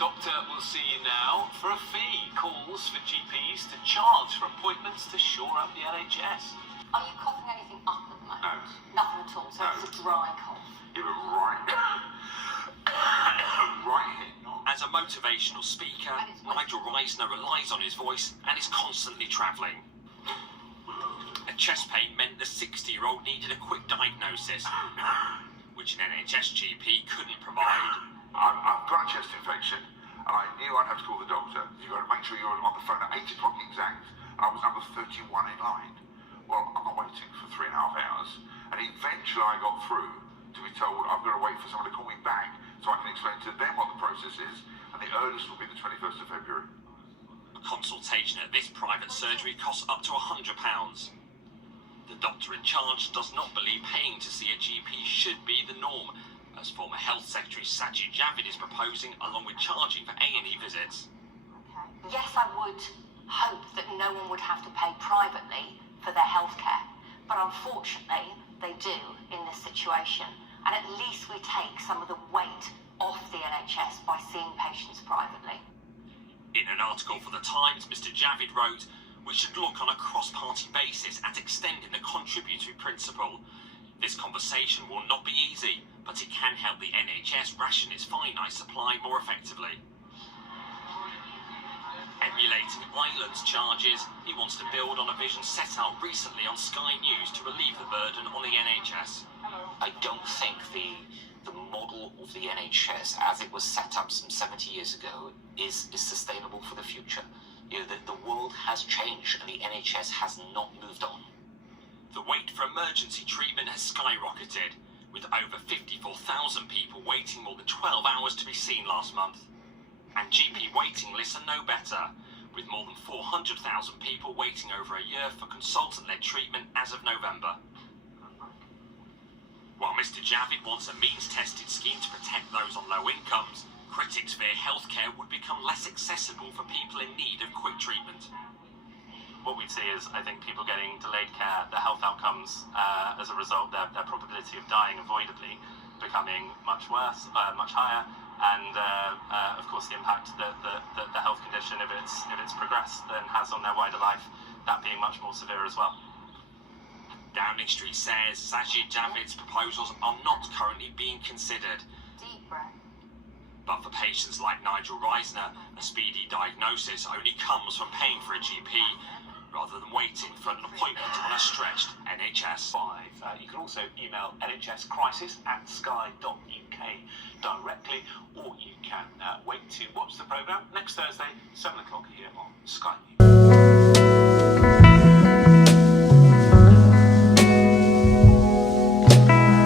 doctor will see you now for a fee. Calls for GPs to charge for appointments to shore up the NHS. Are you coughing anything up at the moment? No. Nothing at all, so No. it's a dry cough. You were right. Right here. As a motivational speaker, Nigel Reisner relies on his voice and is constantly travelling. A chest pain meant the 60-year-old needed a quick diagnosis, which an NHS GP couldn't provide. I've got a chest infection, and I knew I'd have to call the doctor. You've got to make sure you're on the phone at 8 o'clock exact. I was number 31 in line. Well, I'm not waiting for 3.5 hours. And eventually I got through to be told I've got to wait for someone to call me back so I can explain to them what the process is, and the earliest will be the 21st of February. A consultation at this private surgery costs up to £100. The doctor in charge does not believe paying to see a GP should be the norm, as former Health Secretary Sajid Javid is proposing, along with charging for A&E visits. Okay. Yes, I would hope that no one would have to pay privately for their healthcare, but unfortunately they do in this situation, and at least we take some of the weight off the NHS by seeing patients privately. In an article for The Times, Mr Javid wrote, "We should look on a cross-party basis at extending the contributory principle. This conversation will not be easy, but it can help the NHS ration its finite supply more effectively." Emulating Ireland's charges, he wants to build on a vision set out recently on Sky News to relieve the burden on the NHS. I don't think the model of the NHS as it was set up some 70 years ago is sustainable for the future. You know, the world has changed and the NHS has not moved on. The wait for emergency treatment has skyrocketed, with over 54,000 people waiting more than 12 hours to be seen last month. And GP waiting lists are no better, with more than 400,000 people waiting over a year for consultant-led treatment as of November. While Mr Javid wants a means-tested scheme to protect those on low incomes, critics fear healthcare would become less accessible for people in need of quick treatment. What we'd see is, I think, people getting delayed care, their health outcomes, as a result, their probability of dying avoidably becoming much worse, much higher, and of course the impact that the health condition, if it's progressed, then has on their wider life, that being much more severe as well. Downing Street says Sajid Javid's proposals are not currently being considered. Deep breath. But for patients like Nigel Reisner, a speedy diagnosis only comes from paying for a GP, rather than waiting for an appointment on a stretched NHS. You can also email nhscrisis@sky.uk directly, or you can wait to watch the programme next Thursday, 7 o'clock here on Sky News.